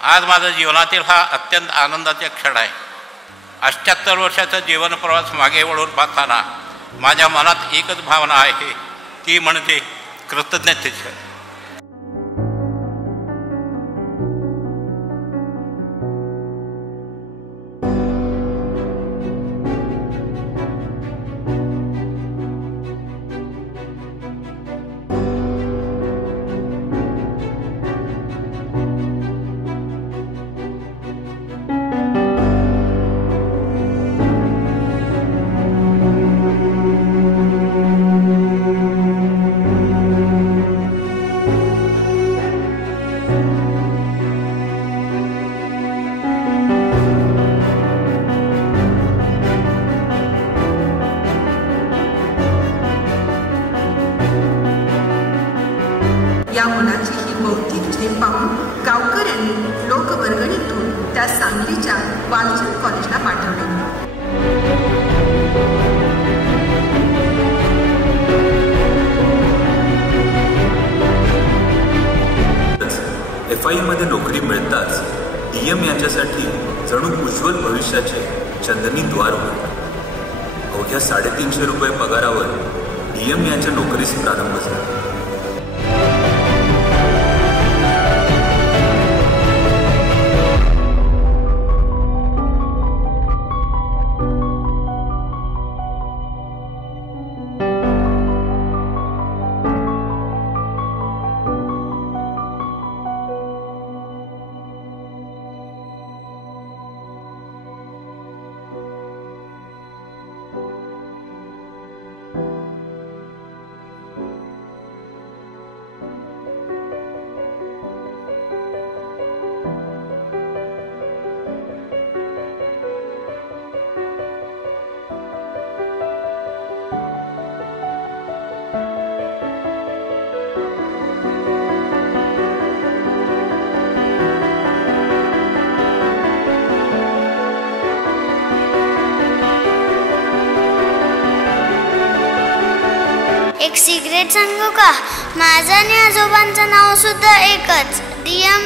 आज माझ्या जीवनातील हा अत्यंत आनंदाचा क्षण आहे. 78 वर्षाचा जीवन प्रवास मागे वळून पाहताना माझ्या मनात एकच भावना आहे, ती म्हणजे कृतज्ञतेची. या मुलाची ही बौद्धिक झेप पाहून गावकऱ्यांनी लोकवर्गणीतून त्या सांगलीच्या वालचंद कॉलेजला पाठवले. FI मध्ये नोकरी मिळताच DM यांच्यासाठी जणू उज्ज्वल भविष्याचे चंदनी द्वार उघडले. अवघ्या 350 रुपये पगारावर DM यांच्या नोकरीस प्रारंभ झाला. एक सिक्रेट सांगू का? माझं आणि आजोबांचं नाव सुद्धा एकच, DM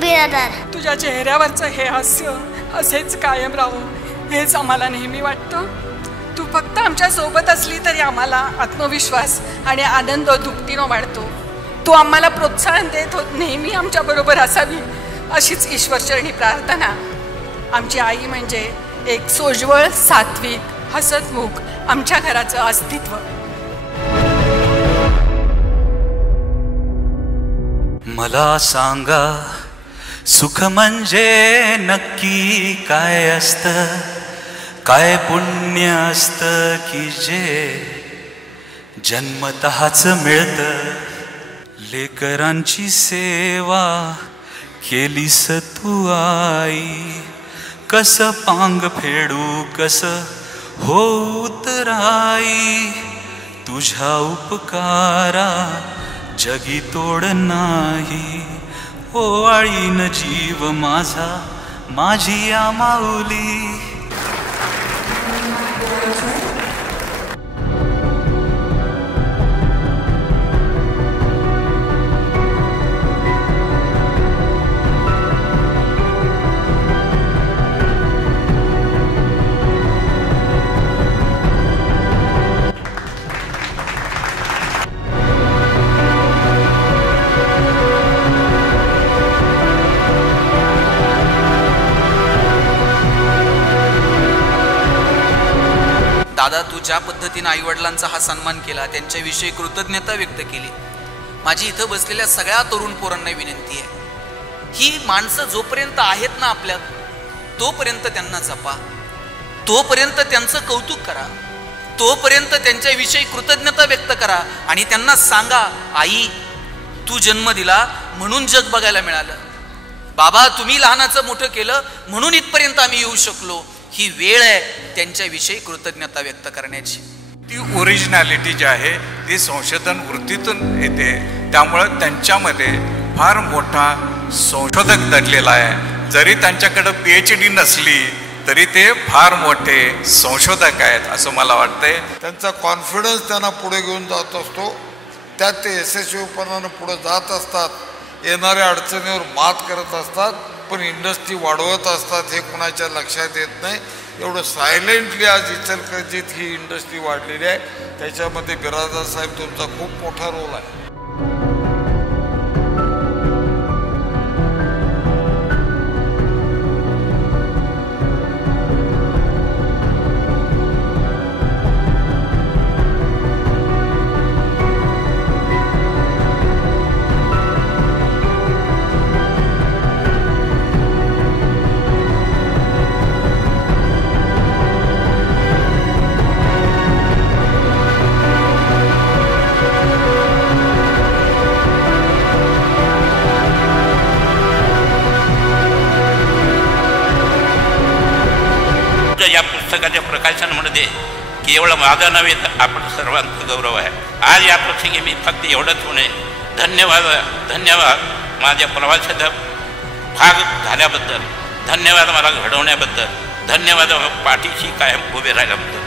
बिरादार. तुझ्या चेहऱ्यावरचं हे हास्य असेच कायम राहू हेच आम्हाला नेहमी वाटतं. तू फक्त आमच्या सोबत असली तरी आम्हाला आत्मविश्वास आणि आनंद दुपटीनं वाढतो. तू आम्हाला प्रोत्साहन देत होत नेहमी आमच्याबरोबर असावी अशीच ईश्वरचरणी प्रार्थना. आमची आई म्हणजे एक सोज्वळ, सात्विक, हसतमुख आमच्या घराचं अस्तित्व. मला सांगा, सुख म्हणजे नक्की काय असतं? काय पुण्य असतं की जे जन्मतःच मिळतं? लेकरांची सेवा केलीस तू आई, कसं पांग फेडू कसं होऊ तर आई, तुझ्या उपकारा जगी तोड नाही. ओवाळीन जीव माझा माझी या माऊली. दादा, तू ज्या पद्धतीने आईवडिलांचा हा सन्मान केला, त्यांच्याविषयी कृतज्ञता व्यक्त केली, माझी इथं बसलेल्या सगळ्या तरुण पोरांना विनंती आहे, ही माणसं जोपर्यंत आहेत ना आपल्यात, तोपर्यंत त्यांना जपा, तोपर्यंत त्यांचं कौतुक करा, तोपर्यंत त्यांच्याविषयी कृतज्ञता व्यक्त करा आणि त्यांना सांगा, आई तू जन्म दिला म्हणून जग बघायला मिळालं, बाबा तुम्ही लहानाचं मोठं केलं म्हणून इथपर्यंत आम्ही येऊ शकलो. ही वेळ आहे त्यांच्याविषयी कृतज्ञता व्यक्त करण्याची. ती ओरिजिनॅलिटी जी आहे ती संशोधन वृत्तीतून येते. त्यामुळं त्यांच्यामध्ये फार मोठा संशोधक दडलेला आहे. जरी त्यांच्याकडं PhD नसली तरी ते फार मोठे संशोधक आहेत असं मला वाटतंय. त्यांचा कॉन्फिडन्स त्यांना पुढे घेऊन जात असतो. त्यात ते यशस्वीपणानं पुढे जात असतात, येणाऱ्या अडचणीवर मात करत असतात पण इंडस्ट्री वाढवत असतात हे कोणाच्या लक्षात येत नाही. एवढं सायलेंटली आज इचलकरंजीत ही इंडस्ट्री वाढलेली आहे. त्याच्यामध्ये बिराजदार साहेब तुमचा खूप मोठा रोल आहे. या पुस्तकाच्या प्रकाशनामध्ये केवळ माझा नव्हे तर आपण सर्वांचा गौरव आहे. आज या प्रसंगी मी फक्त एवढंच म्हणे, धन्यवाद माझ्या प्रवासाचा भाग झाल्याबद्दल, धन्यवाद मला घडवण्याबद्दल, धन्यवाद पाठीशी कायम उभे राहिल्याबद्दल.